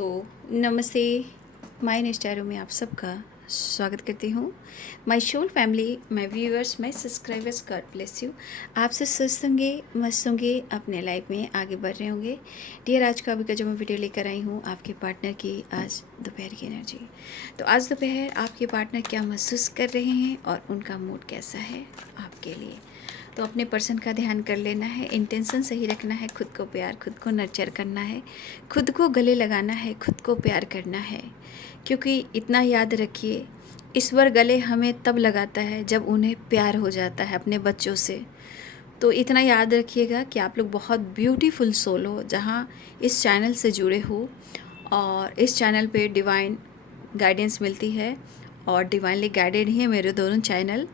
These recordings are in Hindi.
नमस्ते। माय इंस्टाग्राम में आप सबका स्वागत करती हूँ। My soul family, my viewers, my subscribers, God bless you. आप सब स्वस्थ होंगे, मस्त होंगे, अपने लाइफ में आगे बढ़ रहे होंगे। डियर, आज का अभी का जो मैं वीडियो लेकर आई हूँ आपके पार्टनर की आज दोपहर की एनर्जी। तो आज दोपहर आपके पार्टनर क्या महसूस कर रहे हैं और उनका मूड कैसा है आपके लिए। तो अपने पर्सन का ध्यान कर लेना है, इंटेंशन सही रखना है, खुद को प्यार, खुद को नर्चर करना है, खुद को गले लगाना है, खुद को प्यार करना है। क्योंकि इतना याद रखिए, ईश्वर गले हमें तब लगाता है जब उन्हें प्यार हो जाता है अपने बच्चों से। तो इतना याद रखिएगा कि आप लोग बहुत ब्यूटीफुल सोल हो जहाँ इस चैनल से जुड़े हो, और इस चैनल पे डिवाइन गाइडेंस मिलती है और डिवाइनली गाइडेड ही है मेरे दोनों चैनल।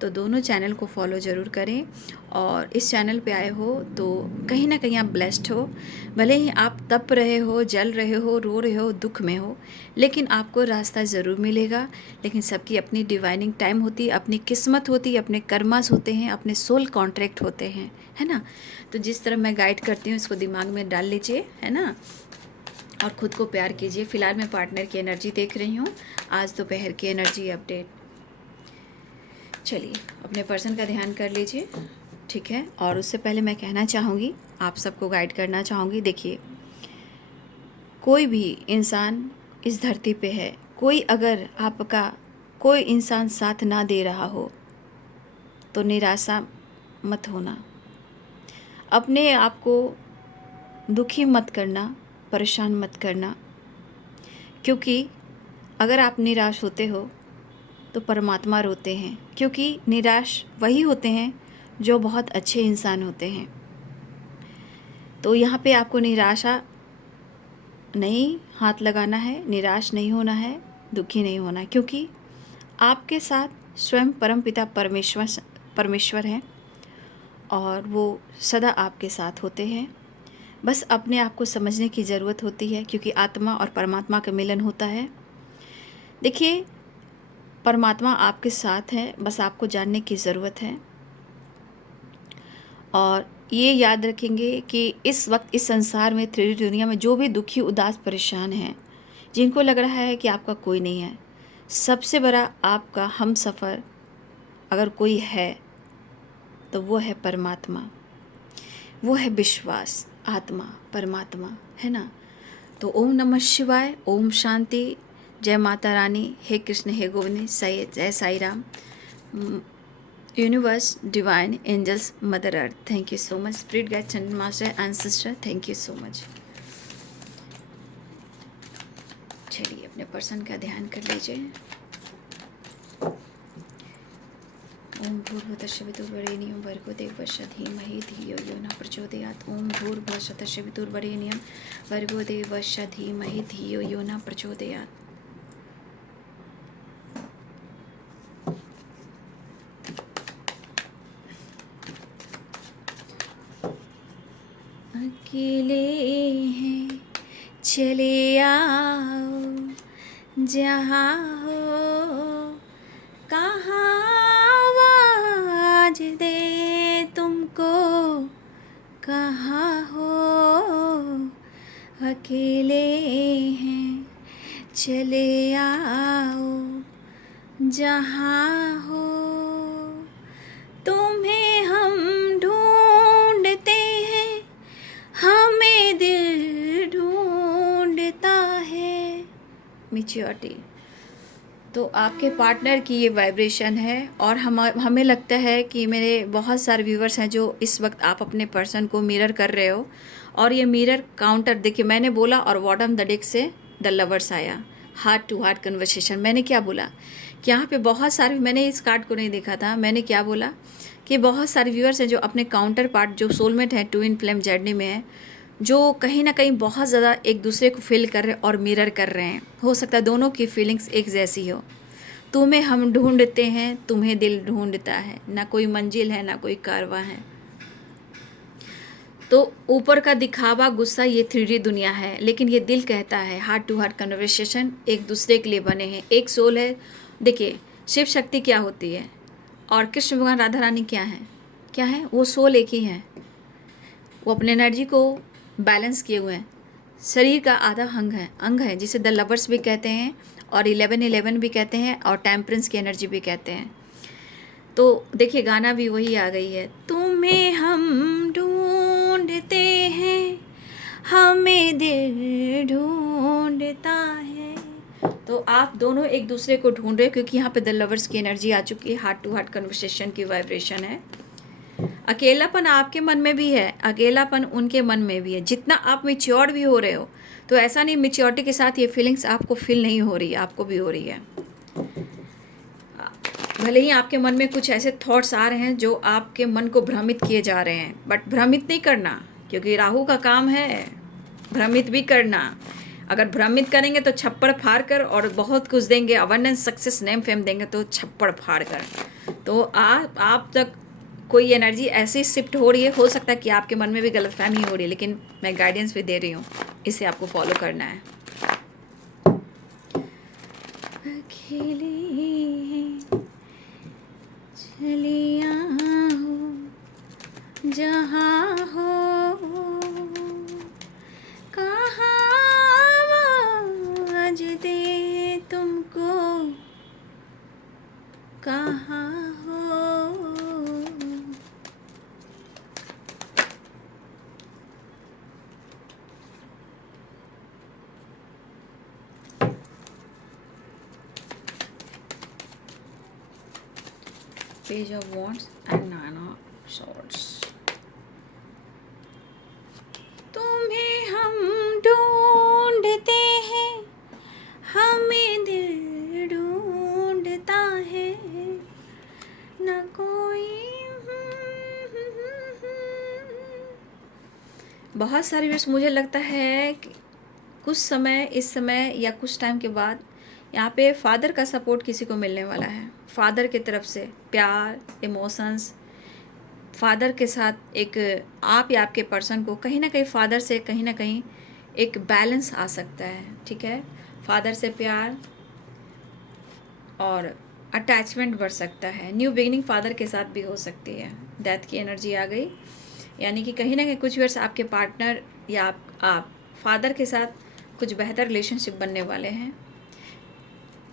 तो दोनों चैनल को फॉलो ज़रूर करें, और इस चैनल पे आए हो तो कहीं ना कहीं आप ब्लेस्ड हो। भले ही आप तप रहे हो, जल रहे हो, रो रहे हो, दुख में हो, लेकिन आपको रास्ता ज़रूर मिलेगा। लेकिन सबकी अपनी डिवाइनिंग टाइम होती है, अपनी किस्मत होती है, अपने कर्मास होते हैं, अपने सोल कॉन्ट्रैक्ट होते हैं, है ना। तो जिस तरह मैं गाइड करती हूँ इसको दिमाग में डाल लीजिए, है ना, और ख़ुद को प्यार कीजिए। फ़िलहाल मैं पार्टनर की एनर्जी देख रही हूँ, आज दोपहर की एनर्जी अपडेट। चलिए अपने पर्सन का ध्यान कर लीजिए, ठीक है। और उससे पहले मैं कहना चाहूँगी, आप सबको गाइड करना चाहूँगी। देखिए, कोई भी इंसान इस धरती पे है, कोई अगर आपका कोई इंसान साथ ना दे रहा हो तो निराशा मत होना, अपने आप को दुखी मत करना, परेशान मत करना। क्योंकि अगर आप निराश होते हो तो परमात्मा रोते हैं, क्योंकि निराश वही होते हैं जो बहुत अच्छे इंसान होते हैं। तो यहाँ पे आपको निराशा नहीं हाथ लगाना है, निराश नहीं होना है, दुखी नहीं होना, क्योंकि आपके साथ स्वयं परमपिता परमेश्वर हैं और वो सदा आपके साथ होते हैं। बस अपने आप को समझने की ज़रूरत होती है, क्योंकि आत्मा और परमात्मा का मिलन होता है। देखिए, परमात्मा आपके साथ है, बस आपको जानने की ज़रूरत है। और ये याद रखेंगे कि इस वक्त इस संसार में, 3D दुनिया में जो भी दुखी, उदास, परेशान हैं, जिनको लग रहा है कि आपका कोई नहीं है, सबसे बड़ा आपका हम सफ़र अगर कोई है तो वो है परमात्मा, वो है विश्वास, आत्मा, परमात्मा, है ना। तो ओम नमः शिवाय, ओम शांति, जय माता रानी, हे कृष्ण, हे गोविंद, जय Sai Ram, universe, divine, angels, mother earth, thank you so much. Spirit guide, channel master, ancestor, thank you so much. चलिए अपने पर्सन का ध्यान कर लीजिए। ओम भूर्भुवस्सुः वितुर्वरेण्यं भर्गो देवस्य धीमहि धियो यो न प्रचोदयात्। ओम भूर्भुवस्सुः वितुर्वरेण्यं भर्गो देवस्य धीमहि धियो यो न प्रचोदयात्। अकेले हैं चले आओ, जहाँ हो कहाँ आवाज दे तुमको, कहाँ हो। अकेले हैं चले आओ, जहाँ हो तुम्हें हम ढूंढते हैं, हमें दिल ढूंढता है। मैच्योरिटी। तो आपके पार्टनर की ये वाइब्रेशन है, और हमें लगता है कि मेरे बहुत सारे व्यूवर्स हैं जो इस वक्त आप अपने पर्सन को मिरर कर रहे हो, और ये मिरर काउंटर देखिए, मैंने बोला और बॉटम द डेक से द लवर्स आया, हार्ट टू हार्ट कन्वर्सेशन। मैंने क्या बोला कि यहाँ पे बहुत सारे, मैंने इस कार्ड को नहीं देखा था, मैंने क्या बोला कि बहुत सारे व्यूअर्स हैं जो अपने काउंटर पार्ट, जो सोलमेट है, ट्विन फ्लेम जर्नी में है, जो कहीं ना कहीं बहुत ज़्यादा एक दूसरे को फील कर रहे हैं और मिरर कर रहे हैं। हो सकता है दोनों की फीलिंग्स एक जैसी हो। तुम्हें हम ढूंढते हैं, तुम्हें दिल ढूंढता है, ना कोई मंजिल है ना कोई कारवा है। तो ऊपर का दिखावा, गुस्सा, ये 3D दुनिया है, लेकिन ये दिल कहता है हार्ट टू हार्ट कन्वर्सेशन, एक दूसरे के लिए बने हैं, एक सोल है। देखिए, शिव शक्ति क्या होती है और कृष्ण भगवान राधा रानी क्या है, वो सोल एक ही है। वो अपने एनर्जी को बैलेंस किए हुए हैं, शरीर का आधा अंग है जिसे द लवर्स भी कहते हैं और 1111 भी कहते हैं और टेम्परेंस की एनर्जी भी कहते हैं। तो देखिए गाना भी वही आ गई है, तुम्हें हम ढूंढते हैं, हमें दिल ढूंढता है। तो आप दोनों एक दूसरे को ढूंढ रहे हो क्योंकि यहाँ पे द लवर्स की एनर्जी आ चुकी है, हार्ट टू हार्ट कन्वर्सेशन की वाइब्रेशन है। अकेलापन आपके मन में भी है, अकेलापन उनके मन में भी है। जितना आप मेच्योर भी हो रहे हो, तो ऐसा नहीं मेच्योरिटी के साथ ये फीलिंग्स आपको फील नहीं हो रही है, आपको भी हो रही है। भले ही आपके मन में कुछ ऐसे थॉट्स आ रहे हैं जो आपके मन को भ्रमित किए जा रहे हैं, बट भ्रमित नहीं करना, क्योंकि राहु का काम है भ्रमित भी करना। अगर भ्रमित करेंगे तो छप्पड़ फाड़ कर और बहुत कुछ देंगे, अबंडेंस, सक्सेस, नेम, फेम देंगे तो छप्पड़ फाड़ कर। तो आप तक कोई एनर्जी ऐसी शिफ्ट हो रही है, हो सकता है कि आपके मन में भी गलतफहमी हो रही है, लेकिन मैं गाइडेंस भी दे रही हूँ, इसे आपको फॉलो करना है। अकेले चलिया हो जहाँ हो, कहाँ आवाज दे तुमको, कहाँ हो। Page of wands and nine of swords. तुम्हें हम ढूंढते हैं, हमें दिल ढूंढता है, न कोई। बहुत सारी वर्ष मुझे लगता है कि कुछ समय, इस समय या कुछ टाइम के बाद यहाँ पे फादर का सपोर्ट किसी को मिलने वाला है। फादर की तरफ से प्यार, इमोशंस, फादर के साथ एक आप या आपके पर्सन को कहीं ना कहीं फादर से कहीं ना कहीं एक बैलेंस आ सकता है। ठीक है, फादर से प्यार और अटैचमेंट बढ़ सकता है। न्यू बिगिनिंग फादर के साथ भी हो सकती है। डेथ की एनर्जी आ गई, यानी कि कहीं ना कहीं कुछ वर्ष आपके पार्टनर या आप फादर के साथ कुछ बेहतर रिलेशनशिप बनने वाले हैं,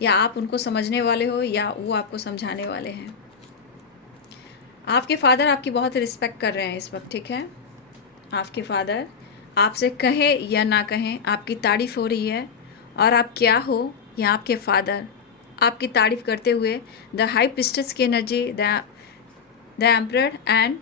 या आप उनको समझने वाले हो या वो आपको समझाने वाले हैं। आपके फादर आपकी बहुत रिस्पेक्ट कर रहे हैं इस वक्त। ठीक है, आपके फादर आपसे कहें या ना कहें आपकी तारीफ़ हो रही है, और आप क्या हो या आपके फादर आपकी तारीफ़ करते हुए द हाई प्रीस्टेस की एनर्जी, द एम्परर एंड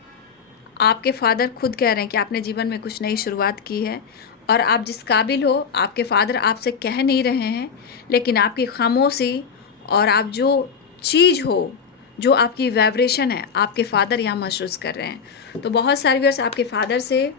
आपके फादर खुद कह रहे हैं कि आपने जीवन में कुछ नई शुरुआत की है, और आप जिस काबिल हो आपके फादर आपसे कह नहीं रहे हैं, लेकिन आपकी खामोशी और आप जो चीज़ हो, जो आपकी वाइब्रेशन है, आपके फादर यहाँ महसूस कर रहे हैं। तो बहुत सारे वर्ष आपके फादर से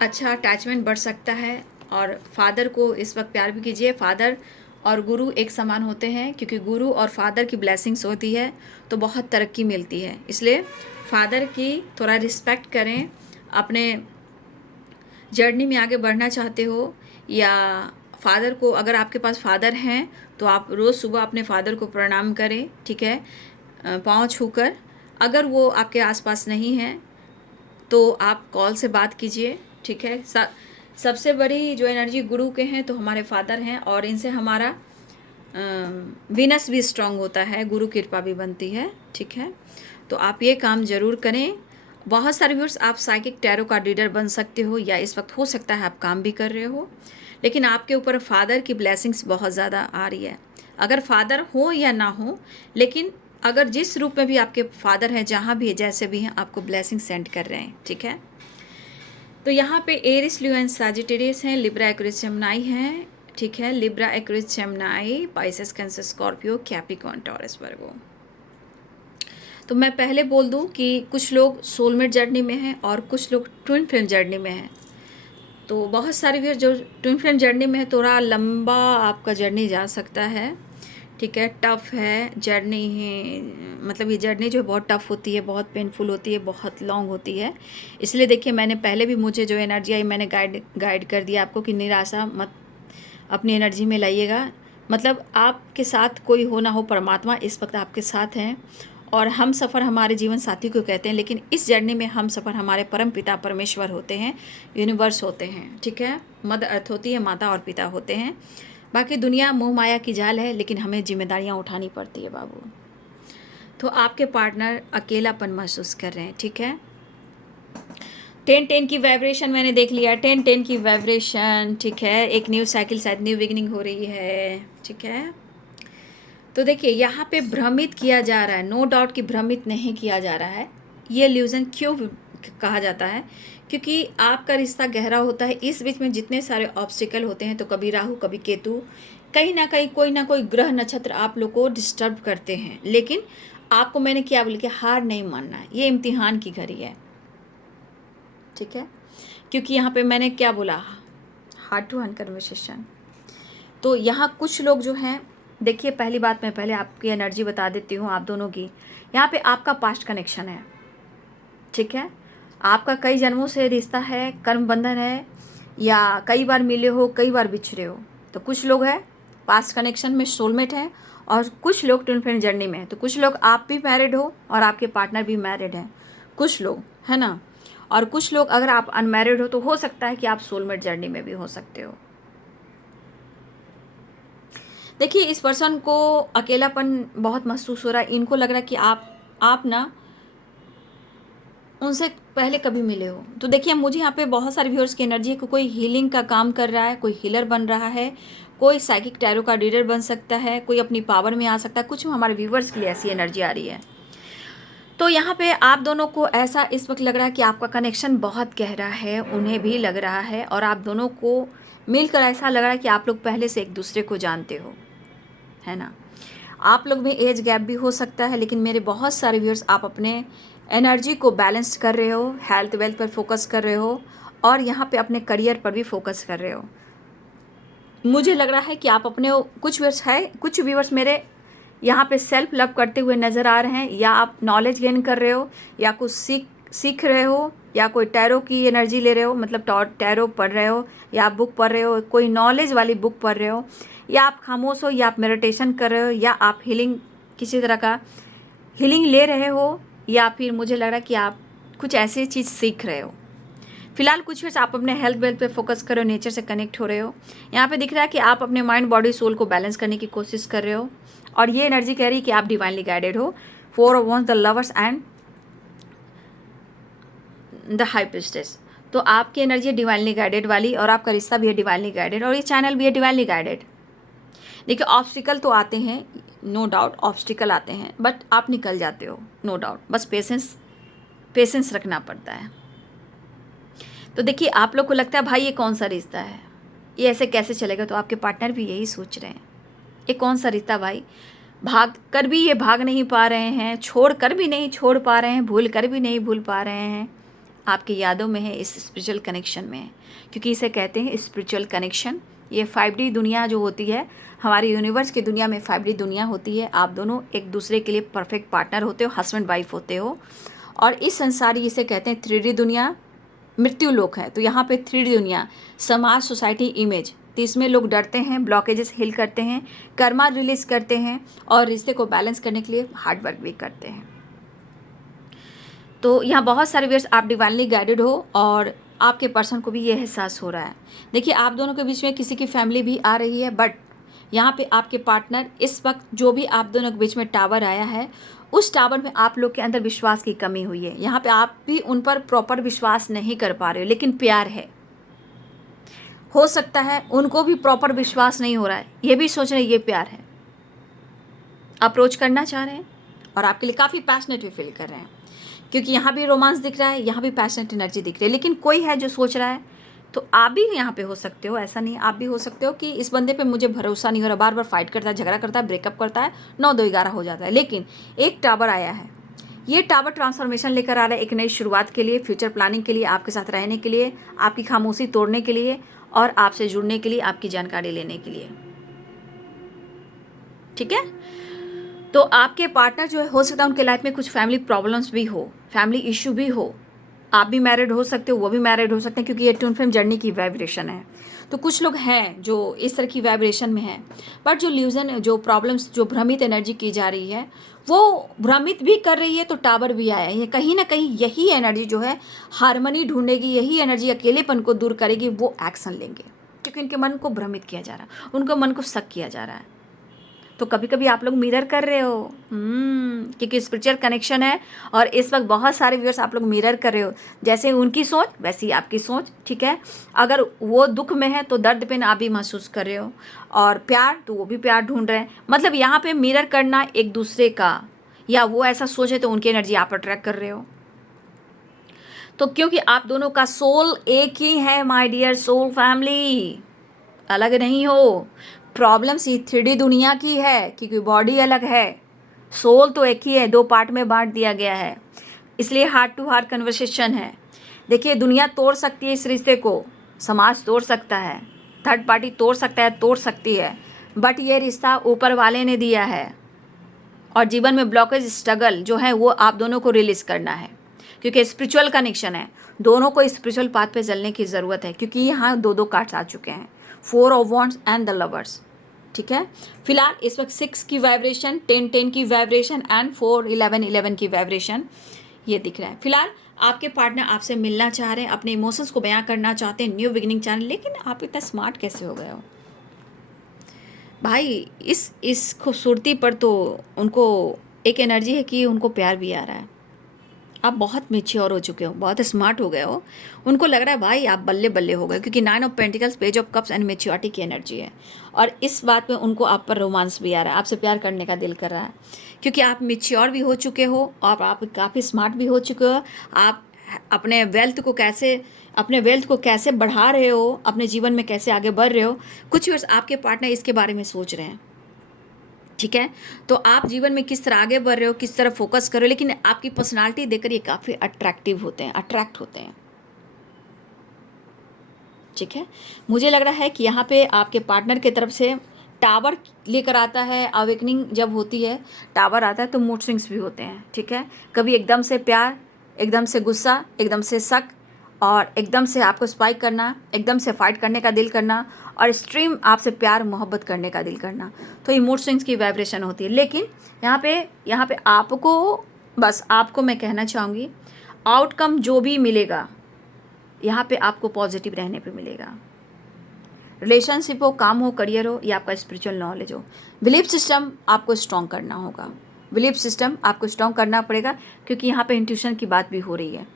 अच्छा अटैचमेंट बढ़ सकता है, और फादर को इस वक्त प्यार भी कीजिए। फादर और गुरु एक समान होते हैं, क्योंकि गुरु और फादर की ब्लेसिंग्स होती है तो बहुत तरक्की मिलती है। इसलिए फादर की थोड़ा रिस्पेक्ट करें। अपने जर्नी में आगे बढ़ना चाहते हो, या फादर को, अगर आपके पास फादर हैं तो आप रोज़ सुबह अपने फादर को प्रणाम करें। ठीक है, पाँव छूकर। अगर वो आपके आसपास नहीं हैं तो आप कॉल से बात कीजिए। ठीक है, सबसे बड़ी जो एनर्जी गुरु के हैं तो हमारे फादर हैं, और इनसे हमारा वीनस भी स्ट्रांग होता है, गुरु कृपा भी बनती है। ठीक है, तो आप ये काम ज़रूर करें। बहुत सारे व्यूअर्स, आप साइकिक टैरो का रीडर बन सकते हो, या इस वक्त हो सकता है आप काम भी कर रहे हो, लेकिन आपके ऊपर फादर की ब्लेसिंग्स बहुत ज़्यादा आ रही है। अगर फादर हो या ना हो, लेकिन अगर जिस रूप में भी आपके फादर हैं, जहाँ भी है, जैसे भी हैं, आपको ब्लेसिंग सेंड कर रहे हैं। ठीक है, तो यहाँ पे एरिस, लियो एंड सजिटेरियस हैं, लिब्रा, एक्वेरियस, जेमिनी हैं। ठीक है, Libra, Aquarius, Gemini, Pisces, Cancer, Scorpio, Capricorn, Taurus, Virgo. तो मैं पहले बोल दूं कि कुछ लोग सोलमेट जर्नी में हैं और कुछ लोग ट्विन फ्लेम जर्नी में हैं। तो बहुत सारे भी जो ट्विन फ्लेम जर्नी में है, थोड़ा लंबा आपका जर्नी जा सकता है। ठीक है, टफ़ है जर्नी है, मतलब ये जर्नी जो है बहुत टफ़ होती है, बहुत पेनफुल होती है, बहुत लॉन्ग होती है। इसलिए देखिए, मैंने पहले भी, मुझे जो एनर्जी आई मैंने गाइड कर दिया आपको कि निराशा मत अपनी एनर्जी में लाइएगा। मतलब आपके साथ कोई हो ना हो, परमात्मा इस वक्त आपके साथ हैं, और हम सफ़र हमारे जीवन साथी को कहते हैं, लेकिन इस जर्नी में हम सफ़र हमारे परम पिता परमेश्वर होते हैं, यूनिवर्स होते हैं, ठीक है। मदर अर्थ होती है, माता और पिता होते हैं। बाकी दुनिया मोह माया की जाल है, लेकिन हमें जिम्मेदारियां उठानी पड़ती है बाबू। तो आपके पार्टनर अकेलापन महसूस कर रहे हैं, ठीक है। 10-10 की वाइब्रेशन मैंने देख लिया, 10-10 की वाइब्रेशन, ठीक है। एक न्यू साइकिल, शायद न्यू बिगिनिंग हो रही है, ठीक है। तो देखिए यहाँ पे भ्रमित किया जा रहा है, नो डाउट कि भ्रमित नहीं किया जा रहा है। ये इल्यूजन क्यों कहा जाता है? क्योंकि आपका रिश्ता गहरा होता है, इस बीच में जितने सारे ऑब्स्टिकल होते हैं, तो कभी राहु कभी केतु, कहीं ना कहीं कोई ना कोई ग्रह नक्षत्र आप लोग को डिस्टर्ब करते हैं। लेकिन आपको मैंने क्या बोला कि हार नहीं मानना है, ये इम्तिहान की घड़ी है, ठीक है। क्योंकि यहाँ पे मैंने क्या बोला, हार्ट टू हार्ट कन्वर्सेशन। तो यहाँ कुछ लोग जो हैं, देखिए पहली बात मैं पहले आपकी एनर्जी बता देती हूँ आप दोनों की। यहाँ पे आपका पास्ट कनेक्शन है, ठीक है। आपका कई जन्मों से रिश्ता है, कर्म बंधन है, या कई बार मिले हो, कई बार बिछड़े हो। तो कुछ लोग हैं पास्ट कनेक्शन में सोलमेट हैं, और कुछ लोग ट्विन फ्लेम जर्नी में हैं। तो कुछ लोग आप भी मैरिड हो और आपके पार्टनर भी मैरिड हैं, कुछ लोग, है ना। और कुछ लोग अगर आप अनमैरिड हो तो हो सकता है कि आप सोलमेट जर्नी में भी हो सकते हो। देखिए इस पर्सन को अकेलापन बहुत महसूस हो रहा है। इनको लग रहा है कि आप ना उनसे पहले कभी मिले हो। तो देखिए मुझे यहाँ पे बहुत सारे व्यूअर्स की एनर्जी है कि कोई हीलिंग का काम कर रहा है, कोई हीलर बन रहा है, कोई साइकिक टैरो का रीडर बन सकता है, कोई अपनी पावर में आ सकता है। कुछ हमारे व्यूअर्स के लिए ऐसी एनर्जी आ रही है। तो यहाँ पे आप दोनों को ऐसा इस वक्त लग रहा है कि आपका कनेक्शन बहुत गहरा है, उन्हें भी लग रहा है, और आप दोनों को मिलकर ऐसा लग रहा है कि आप लोग पहले से एक दूसरे को जानते हो, है ना। आप लोग में एज गैप भी हो सकता है, लेकिन मेरे बहुत सारे व्यूअर्स आप अपने एनर्जी को बैलेंस कर रहे हो, हेल्थ वेल्थ पर फोकस कर रहे हो, और यहाँ पे अपने करियर पर भी फोकस कर रहे हो। मुझे लग रहा है कि आप अपने कुछ व्यूअर्स मेरे यहाँ पे सेल्फ लव करते हुए नज़र आ रहे हैं, या आप नॉलेज गेन कर रहे हो, या कुछ सीख रहे हो, या कोई टैरो की एनर्जी ले रहे हो, मतलब टैरो पढ़ रहे हो, या आप बुक पढ़ रहे हो, कोई नॉलेज वाली बुक पढ़ रहे हो, या आप खामोश हो, या आप मेडिटेशन कर रहे हो, या आप हीलिंग किसी तरह का हीलिंग ले रहे हो, या फिर मुझे लग रहा है कि आप कुछ ऐसी चीज़ सीख रहे हो। फिलहाल कुछ वैसे आप अपने हेल्थ वेल्थ पे फोकस कर रहे हो, नेचर से कनेक्ट हो रहे हो। यहाँ पे दिख रहा है कि आप अपने माइंड बॉडी सोल को बैलेंस करने की कोशिश कर रहे हो, और ये एनर्जी कह रही है कि आप डिवाइनली गाइडेड हो। 4 of wands, the lovers and the high priestess. तो आपकी एनर्जी है डिवाइनली गाइडेड वाली, और आपका रिश्ता भी है डिवाइनली गाइडेड, और ये चैनल भी है डिवाइनली गाइडेड। देखिए ऑब्स्टिकल तो आते हैं, नो डाउट ऑब्स्टिकल आते हैं, बट आप निकल जाते हो, नो डाउट। बस पेशेंस रखना पड़ता है। तो देखिए आप लोग को लगता है भाई ये कौन सा रिश्ता है, ये ऐसे कैसे चलेगा। तो आपके पार्टनर भी यही सोच रहे हैं, ये कौन सा रिश्ता भाई, भाग कर भी ये भाग नहीं पा रहे हैं, छोड़ कर भी नहीं छोड़ पा रहे हैं, भूल कर भी नहीं भूल पा रहे हैं। आपकी यादों में है, इस स्पिरिचुअल कनेक्शन में है, क्योंकि इसे कहते हैं स्पिरिचुअल कनेक्शन। ये 5D दुनिया जो होती है, हमारे यूनिवर्स की दुनिया में 5D दुनिया होती है। आप दोनों एक दूसरे के लिए परफेक्ट पार्टनर होते हो, हस्बैंड वाइफ होते हो। और इस संसार इसे कहते हैं 3D दुनिया, मृत्यु लोक है। तो यहाँ पे 3D दुनिया, समाज, सोसाइटी, इमेज। तो इसमें लोग डरते हैं, ब्लॉकेजेस हील करते हैं, कर्मा रिलीज करते हैं, और रिश्ते को बैलेंस करने के लिए हार्ड वर्क भी करते हैं। तो यहाँ बहुत सारे व्यूअर्स आप डिवाइनली गाइडेड हो, और आपके पर्सन को भी ये एहसास हो रहा है। देखिए आप दोनों के बीच में किसी की फैमिली भी आ रही है, बट यहाँ पे आपके पार्टनर इस वक्त जो भी आप दोनों के बीच में टावर आया है, उस टावर में आप लोग के अंदर विश्वास की कमी हुई है। यहाँ पे आप भी उन पर प्रॉपर विश्वास नहीं कर पा रहे हो, लेकिन प्यार है। हो सकता है उनको भी प्रॉपर विश्वास नहीं हो रहा है, ये भी सोच रहे हैं ये प्यार है, अप्रोच करना चाह रहे हैं, और आपके लिए काफ़ी पैशनेट भी फील कर रहे हैं, क्योंकि यहाँ भी रोमांस दिख रहा है, यहाँ भी पैशनेट एनर्जी दिख रही है। लेकिन कोई है जो सोच रहा है, तो आप भी यहाँ पे हो सकते हो, ऐसा नहीं, आप भी हो सकते हो कि इस बंदे पे मुझे भरोसा नहीं हो रहा, बार बार फाइट करता है, झगड़ा करता है, ब्रेकअप करता है, 9-2-11 हो जाता है। लेकिन एक टावर आया है, ये टावर ट्रांसफॉर्मेशन लेकर आ रहा है, एक नई शुरुआत के लिए, फ्यूचर प्लानिंग के लिए, आपके साथ रहने के लिए, आपकी खामोशी तोड़ने के लिए, और आपसे जुड़ने के लिए, आपकी जानकारी लेने के लिए, ठीक है। तो आपके पार्टनर जो है, हो सकता है उनके लाइफ में कुछ फैमिली प्रॉब्लम्स भी हो, फैमिली इशू भी हो। आप भी मैरिड हो सकते हो, वो भी मैरिड हो सकते हैं, क्योंकि ये ट्विन फ्लेम जर्नी की वाइब्रेशन है। तो कुछ लोग हैं जो इस तरह की वाइब्रेशन में हैं, बट जो ल्यूजन, जो प्रॉब्लम्स, जो भ्रमित एनर्जी की जा रही है, वो भ्रमित भी कर रही है, तो टावर भी आया है। कहीं ना कहीं यही एनर्जी जो है हारमोनी ढूंढेगी, यही एनर्जी अकेलेपन को दूर करेगी, वो एक्शन लेंगे, क्योंकि उनके मन को भ्रमित किया जा रहा है, उनके मन को शक किया जा रहा है। तो कभी कभी आप लोग मिरर कर रहे हो, क्योंकि स्पिरिचुअल कनेक्शन है, और इस वक्त बहुत सारे व्यूअर्स आप लोग मिरर कर रहे हो, जैसे उनकी सोच वैसी आपकी सोच, ठीक है। अगर वो दुख में है तो दर्द पेन आप भी महसूस कर रहे हो, और प्यार तो वो भी प्यार ढूंढ रहे हैं। मतलब यहाँ पे मिरर करना एक दूसरे का, या वो ऐसा सोचे तो उनकी एनर्जी आप अट्रैक्ट कर रहे हो। तो क्योंकि आप दोनों का सोल एक ही है माय डियर सोल फैमिली, अलग नहीं हो। प्रॉब्लम्स ये 3D दुनिया की है, क्योंकि बॉडी अलग है, सोल तो एक ही है, 2 पार्ट में बांट दिया गया है, इसलिए हार्ट टू हार्ट कन्वर्सेशन है। देखिए, दुनिया तोड़ सकती है इस रिश्ते को, समाज तोड़ सकता है, थर्ड पार्टी तोड़ सकता है, तोड़ सकती है, बट ये रिश्ता ऊपर वाले ने दिया है, और जीवन में ब्लॉकेज, स्ट्रगल जो है वो आप दोनों को रिलीज करना है, क्योंकि स्पिरिचुअल कनेक्शन है। दोनों को स्पिरिचुअल पाथ पे चलने की ज़रूरत है, क्योंकि यहाँ 2 कार्ड्स आ चुके हैं, 4 of wands and the lovers, ठीक है। फिलहाल इस वक्त 6 की वाइब्रेशन, 10 की वाइब्रेशन एंड 4 11 की वाइब्रेशन ये दिख रहा है। फिलहाल आपके पार्टनर आपसे मिलना चाह रहे हैं, अपने इमोशंस को बयां करना चाहते हैं, न्यू बिगिनिंग चाह रहे हैं, लेकिन आप इतना स्मार्ट कैसे हो गए हो भाई? इस खूबसूरती पर तो उनको एक एनर्जी है कि उनको प्यार भी आ रहा है। आप बहुत मैच्योर हो चुके हो, बहुत स्मार्ट हो गए हो। उनको लग रहा है भाई आप बल्ले बल्ले हो गए, क्योंकि 9 of pentacles, page of cups and maturity की एनर्जी है, और इस बात में उनको आप पर रोमांस भी आ रहा है, आपसे प्यार करने का दिल कर रहा है, क्योंकि आप मैच्योर भी हो चुके हो और आप काफ़ी स्मार्ट भी हो चुके हो। आप अपने वेल्थ को कैसे बढ़ा रहे हो, अपने जीवन में कैसे आगे बढ़ रहे हो, कुछ वर्ष आपके पार्टनर इसके बारे में सोच रहे हैं, ठीक है। तो आप जीवन में किस तरह आगे बढ़ रहे हो, किस तरह फोकस कर रहे हो, लेकिन आपकी पर्सनालिटी देखकर ये काफ़ी अट्रैक्ट होते हैं, ठीक है। मुझे लग रहा है कि यहाँ पे आपके पार्टनर की तरफ से टावर लेकर आता है, अवेकनिंग जब होती है, टावर आता है तो मूड स्विंग्स भी होते हैं, ठीक है। कभी एकदम से प्यार, एकदम से गुस्सा, एकदम से शक, और एकदम से आपको स्पाइक करना, एकदम से फाइट करने का दिल करना, और एक्सट्रीम आपसे प्यार मोहब्बत करने का दिल करना। तो ये मूड स्विंग्स की वाइब्रेशन होती है। लेकिन यहाँ पे आपको मैं कहना चाहूँगी, आउटकम जो भी मिलेगा यहाँ पे आपको पॉजिटिव रहने पे मिलेगा। रिलेशनशिप हो, काम हो, करियर हो, या आपका स्पिरिचुअल नॉलेज हो, बिलीफ सिस्टम आपको स्ट्रॉन्ग करना होगा। बिलीफ सिस्टम आपको स्ट्रॉन्ग करना पड़ेगा, क्योंकि यहाँ पे इंट्यूशन की बात भी हो रही है,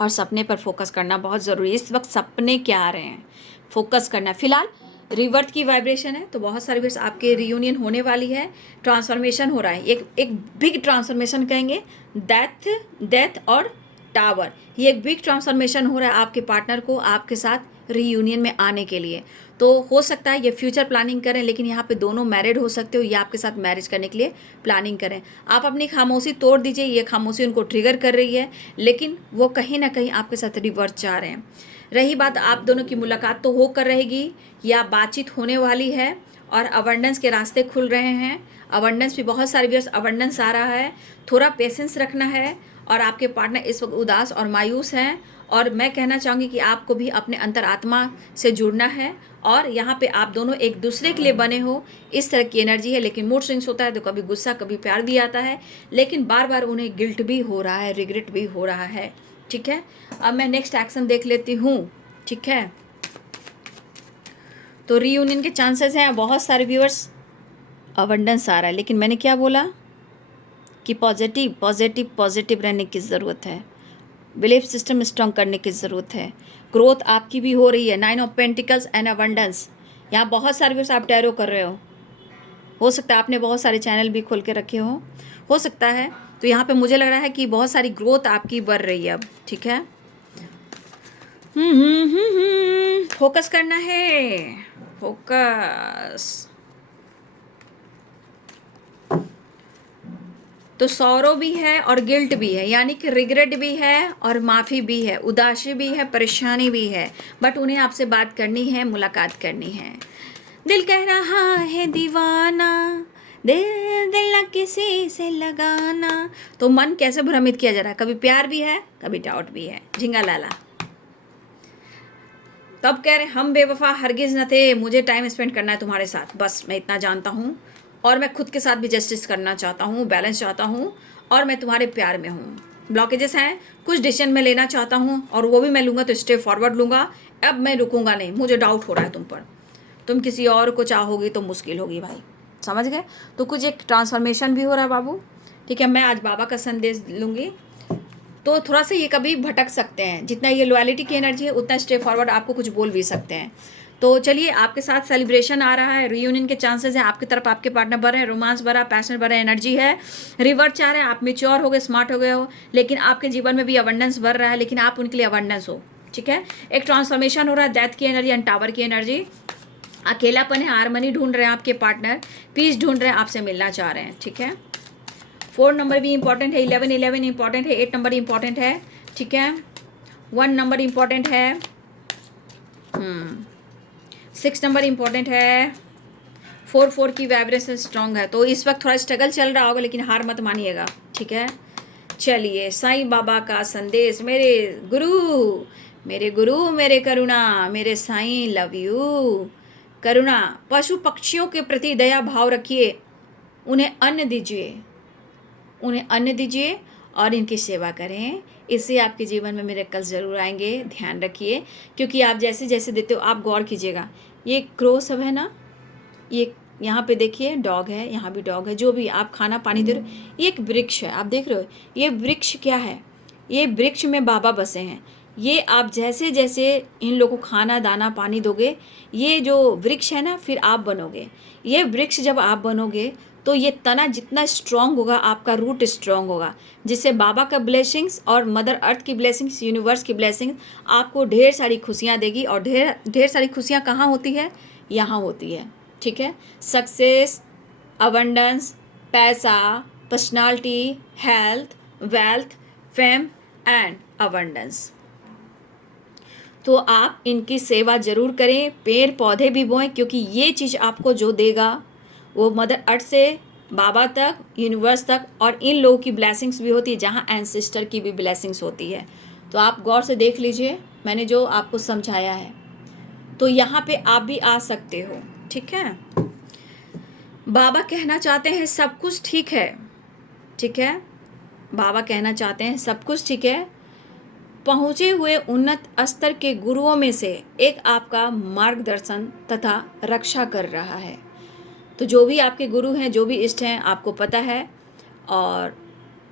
और सपने पर फोकस करना बहुत ज़रूरी है। इस वक्त सपने क्या आ रहे हैं, फोकस करना। फिलहाल रिवर्थ की वाइब्रेशन है, तो बहुत सारी बार आपके रियूनियन होने वाली है, ट्रांसफॉर्मेशन हो रहा है, एक बिग ट्रांसफॉर्मेशन कहेंगे, डेथ और टावर, ये एक बिग ट्रांसफॉर्मेशन हो रहा है आपके पार्टनर को आपके साथ रीयूनियन में आने के लिए। तो हो सकता है ये फ्यूचर प्लानिंग करें, लेकिन यहाँ पे दोनों मैरिड हो सकते हो, या आपके साथ मैरिज करने के लिए प्लानिंग करें। आप अपनी खामोशी तोड़ दीजिए, ये खामोशी उनको ट्रिगर कर रही है, लेकिन वो कहीं ना कहीं आपके साथ रिवर्स चाह रहे हैं। रही बात आप दोनों की मुलाकात तो होकर रहेगी, या बातचीत होने वाली है, और अबंडेंस के रास्ते खुल रहे हैं। अबंडेंस भी बहुत सारे व्यूअर्स, अबंडेंस आ रहा है, थोड़ा पेशेंस रखना है। और आपके पार्टनर इस वक्त उदास और मायूस हैं, और मैं कहना चाहूँगी कि आपको भी अपने अंतरात्मा से जुड़ना है, और यहाँ पे आप दोनों एक दूसरे के लिए बने हो, इस तरह की एनर्जी है। लेकिन मूड स्विंग्स होता है, तो कभी गुस्सा, कभी प्यार भी आता है, लेकिन बार बार उन्हें गिल्ट भी हो रहा है, रिग्रेट भी हो रहा है, ठीक है। अब मैं नेक्स्ट एक्शन देख लेती हूँ, ठीक है। तो रीयूनियन के चांसेस हैं, बहुत सारे व्यूअर्स, अबंडेंस आ रहा है, लेकिन मैंने क्या बोला कि पॉजिटिव रहने की ज़रूरत है, बिलीफ सिस्टम स्ट्रॉन्ग करने की ज़रूरत है, ग्रोथ आपकी भी हो रही है। 9 ऑफ पेंटिकल्स एंड अबंडेंस, यहाँ बहुत सारे व्यूअर्स आप टैरो कर रहे हो सकता है आपने बहुत सारे चैनल भी खोल के रखे हो सकता है। तो यहाँ पे मुझे लग रहा है कि बहुत सारी ग्रोथ आपकी बढ़ रही है अब, ठीक है। फोकस करना है, फोकस। तो सौरो भी है और गिल्ट भी है, यानी कि रिग्रेट भी है और माफ़ी भी है, उदासी भी है, परेशानी भी है, बट उन्हें आपसे बात करनी है, मुलाकात करनी है। दिल कह रहा है दीवाना, दिल न किसी से लगाना। तो मन कैसे भ्रमित किया जा रहा है, कभी प्यार भी है, कभी डाउट भी है। झिंगा लाला, तब कह रहे हम बेवफा हरगिज़ न थे, मुझे टाइम स्पेंड करना है तुम्हारे साथ, बस मैं इतना जानता हूँ। और मैं खुद के साथ भी जस्टिस करना चाहता हूँ, बैलेंस चाहता हूँ, और मैं तुम्हारे प्यार में हूँ। ब्लॉकेजेस हैं, कुछ डिसीजन मैं लेना चाहता हूँ और वो भी मैं लूँगा तो स्टेप फॉरवर्ड लूँगा। अब मैं रुकूंगा नहीं, मुझे डाउट हो रहा है तुम पर। तुम किसी और को चाहोगी तो मुश्किल होगी भाई, समझ गए। तो कुछ एक ट्रांसफॉर्मेशन भी हो रहा है बाबू, ठीक है। मैं आज बाबा का संदेश लूँगी, तो थोड़ा सा ये कभी भटक सकते हैं। जितना ये लॉयलिटी की एनर्जी है उतना स्टेप फॉरवर्ड आपको कुछ बोल भी सकते हैं। तो चलिए, आपके साथ सेलिब्रेशन आ रहा है, रियूनियन के चांसेस हैं आपकी तरफ, आपके पार्टनर भरे हैं, रोमांस भरा, पैशन भरा एनर्जी है। रिवर्ट चाह रहे हैं, आप मेच्योर हो गए, स्मार्ट हो गए हो, लेकिन आपके जीवन में भी अबंडेंस भर रहा है, लेकिन आप उनके लिए अबंडेंस हो, ठीक है। एक ट्रांसफॉर्मेशन हो रहा है, डेथ की एनर्जी एंड टावर की एनर्जी। अकेलापन है, हारमनी ढूंढ रहे हैं आपके पार्टनर, पीस ढूंढ रहे हैं, आपसे मिलना चाह रहे हैं, ठीक है। 4 नंबर भी इंपॉर्टेंट है, 11 इंपॉर्टेंट है, 8 नंबर इंपॉर्टेंट है, ठीक है। 1 नंबर इंपॉर्टेंट है, 6 नंबर इंपॉर्टेंट है, 4 की वाइब्रेशन स्ट्रांग है। तो इस वक्त थोड़ा स्ट्रगल चल रहा होगा, लेकिन हार मत मानिएगा, ठीक है। चलिए, साईं बाबा का संदेश, मेरे गुरु मेरे करुणा, मेरे साईं लव यू। करुणा, पशु पक्षियों के प्रति दया भाव रखिए, उन्हें अन्न दीजिए, उन्हें अन्न दीजिए और इनकी सेवा करें। इससे आपके जीवन में मिरेकल्स ज़रूर आएंगे, ध्यान रखिए। क्योंकि आप जैसे जैसे देते हो, आप गौर कीजिएगा, ये क्रो सब है ना, ये यहाँ पे देखिए डॉग है, यहाँ भी डॉग है, जो भी आप खाना पानी दे रहे हो, ये एक वृक्ष है, आप देख रहे हो। ये वृक्ष क्या है, ये वृक्ष में बाबा बसे हैं। ये आप जैसे जैसे इन लोगों को खाना दाना पानी दोगे, ये जो वृक्ष है ना, फिर आप बनोगे। ये वृक्ष जब आप बनोगे तो ये तना जितना स्ट्रांग होगा, आपका रूट स्ट्रांग होगा, जिससे बाबा का ब्लेसिंग्स और मदर अर्थ की ब्लेसिंग्स, यूनिवर्स की ब्लेसिंग्स आपको ढेर सारी खुशियाँ देगी। और ढेर सारी खुशियाँ कहाँ होती है, यहाँ होती है, ठीक है। सक्सेस, अबंडेंस, पैसा, personality, health, wealth, fame and abundance. तो आप इनकी सेवा ज़रूर करें, पेड़ पौधे भी बोएं, क्योंकि ये चीज़ आपको जो देगा वो मदर अर्थ से बाबा तक, यूनिवर्स तक, और इन लोगों की ब्लेसिंग्स भी होती है, जहाँ एंसेस्टर की भी ब्लेसिंग्स होती है। तो आप गौर से देख लीजिए, मैंने जो आपको समझाया है, तो यहाँ पे आप भी आ सकते हो, ठीक है। बाबा कहना चाहते हैं सब कुछ ठीक है, ठीक है। बाबा कहना चाहते हैं सब कुछ ठीक है। पहुँचे हुए उन्नत स्तर के गुरुओं में से एक आपका मार्गदर्शन तथा रक्षा कर रहा है। तो जो भी आपके गुरु हैं, जो भी इष्ट हैं, आपको पता है। और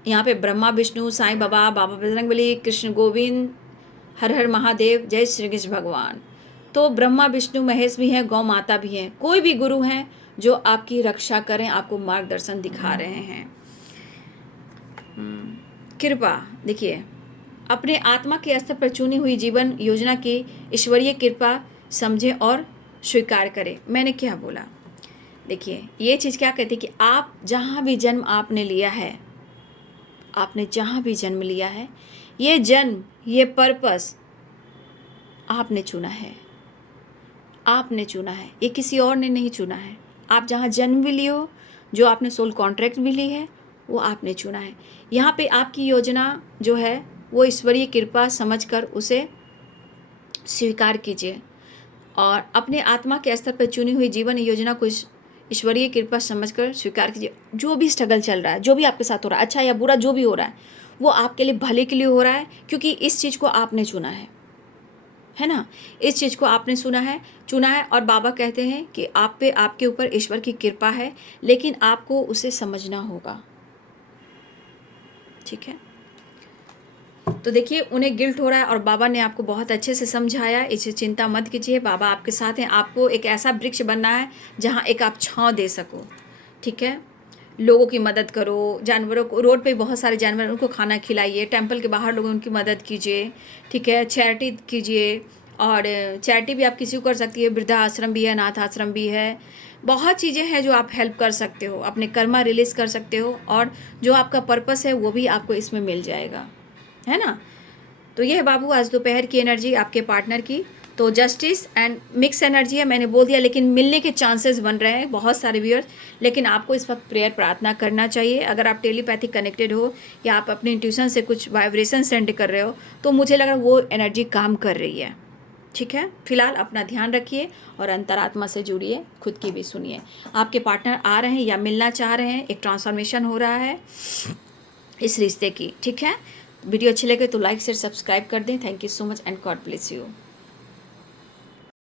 यहाँ पे ब्रह्मा विष्णु साईं बाबा, बाबा बजरंगबली, कृष्ण गोविंद, हर हर महादेव, जय श्री कृष्ण भगवान। तो ब्रह्मा विष्णु महेश भी हैं, गौ माता भी हैं, कोई भी गुरु हैं जो आपकी रक्षा करें, आपको मार्गदर्शन दिखा रहे हैं। कृपा, देखिए, अपने आत्मा के स्तर पर चुनी हुई जीवन योजना की ईश्वरीय कृपा समझें और स्वीकार करें। मैंने क्या बोला, देखिए, ये चीज़ क्या कहती है कि आप जहाँ भी जन्म आपने लिया है, आपने जहाँ भी जन्म लिया है, ये जन्म, ये पर्पस आपने चुना है, आपने चुना है, ये किसी और ने नहीं चुना है। आप जहाँ जन्म भी लिए हो, जो आपने सोल कॉन्ट्रैक्ट भी ली है, वो आपने चुना है। यहाँ पे आपकी योजना जो है वो ईश्वरीय कृपा समझकर उसे स्वीकार कीजिए और अपने आत्मा के स्तर पर चुनी हुई जीवन योजना को ईश्वरीय कृपा समझकर स्वीकार कीजिए। जो भी स्ट्रगल चल रहा है, जो भी आपके साथ हो रहा है, अच्छा या बुरा जो भी हो रहा है, वो आपके लिए भले के लिए हो रहा है, क्योंकि इस चीज़ को आपने चुना है ना, इस चीज़ को आपने चुना है। और बाबा कहते हैं कि आप पे, आपके ऊपर ईश्वर की कृपा है, लेकिन आपको उसे समझना होगा, ठीक है। तो देखिए, उन्हें गिल्ट हो रहा है और बाबा ने आपको बहुत अच्छे से समझाया, इसे चिंता मत कीजिए, बाबा आपके साथ हैं। आपको एक ऐसा वृक्ष बनना है जहाँ एक आप छांव दे सको, ठीक है। लोगों की मदद करो, जानवरों को, रोड पे बहुत सारे जानवर, उनको खाना खिलाइए, टेंपल के बाहर लोगों उनकी मदद कीजिए, ठीक है। चैरिटी कीजिए, और चैरिटी भी आप किसी को कर सकती है, वृद्धा आश्रम भी है, अनाथ आश्रम भी है, बहुत चीज़ें हैं जो आप हेल्प कर सकते हो, अपने कर्मा रिलीज़ कर सकते हो, और जो आपका पर्पस है वो भी आपको इसमें मिल जाएगा, है ना। तो ये है बाबू आज दोपहर की एनर्जी आपके पार्टनर की। तो जस्टिस एंड मिक्स एनर्जी है, मैंने बोल दिया, लेकिन मिलने के चांसेस बन रहे हैं बहुत सारे व्यूअर्स। लेकिन आपको इस वक्त प्रेयर प्रार्थना करना चाहिए। अगर आप टेलीपैथिक कनेक्टेड हो या आप अपने इंट्यूशन से कुछ वाइब्रेशन सेंड कर रहे हो, तो मुझे लग रहा है वो एनर्जी काम कर रही है, ठीक है। फिलहाल अपना ध्यान रखिए और अंतरात्मा से जुड़िए, खुद की भी सुनिए। आपके पार्टनर आ रहे हैं या मिलना चाह रहे हैं, एक ट्रांसफॉर्मेशन हो रहा है इस रिश्ते की, ठीक है। वीडियो अच्छी लगे तो लाइक शेयर सब्सक्राइब कर दें। Thank you so much and God bless you.